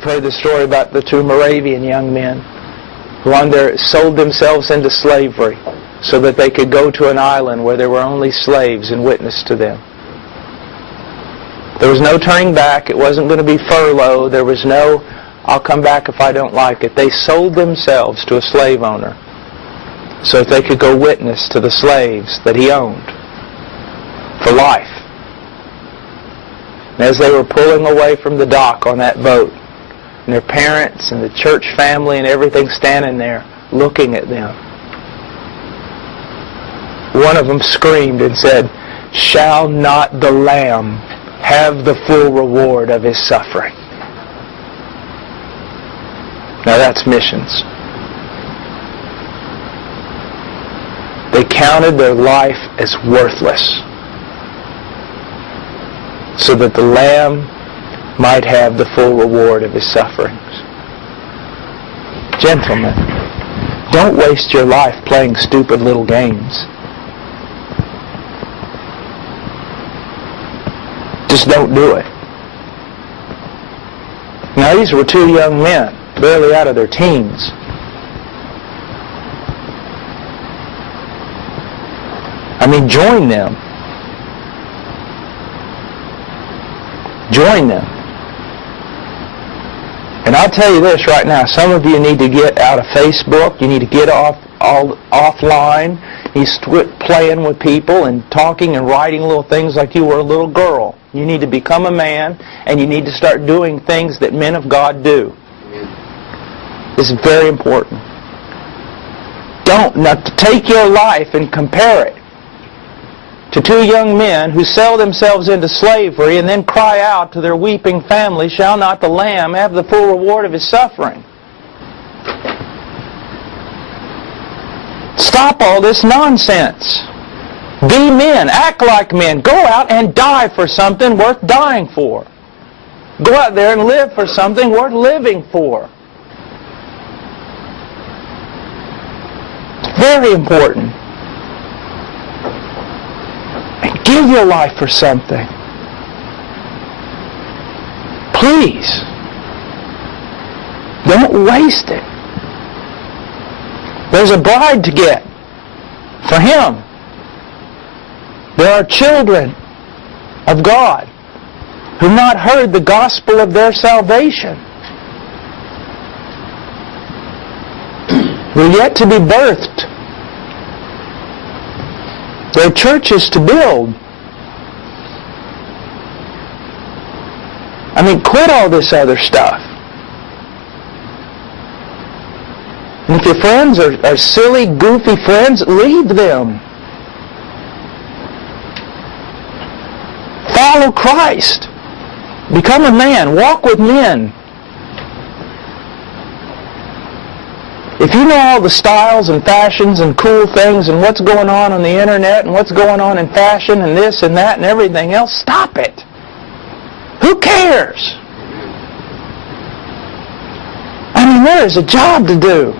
You've heard the story about the two Moravian young men who sold themselves into slavery so that they could go to an island where there were only slaves and witness to them. There was no turning back. It wasn't going to be furlough. There was no, I'll come back if I don't like it. They sold themselves to a slave owner so that they could go witness to the slaves that he owned for life. And as they were pulling away from the dock on that boat, and their parents and the church family and everything standing there looking at them, one of them screamed and said, "Shall not the Lamb have the full reward of His suffering?" Now that's missions. They counted their life as worthless so that the Lamb might have the full reward of His sufferings. Gentlemen, don't waste your life playing stupid little games. Just don't do it. Now these were two young men, barely out of their teens. I mean, join them. Join them. And I'll tell you this right now, some of you need to get out of Facebook, you need to get offline, you quit playing with people and talking and writing little things like you were a little girl. You need to become a man, and you need to start doing things that men of God do. This is very important. Don't take your life and compare it to two young men who sell themselves into slavery and then cry out to their weeping family, "Shall not the Lamb have the full reward of His suffering?" Stop all this nonsense. Be men. Act like men. Go out and die for something worth dying for. Go out there and live for something worth living for. Very important. And give your life for something. Please. Don't waste it. There's a bride to get for Him. There are children of God who have not heard the gospel of their salvation. They're yet to be birthed. There are churches to build. I mean, quit all this other stuff. And if your friends are silly, goofy friends, leave them. Follow Christ. Become a man. Walk with men. If you know all the styles and fashions and cool things and what's going on the internet and what's going on in fashion and this and that and everything else, stop it. Who cares? I mean, there is a job to do.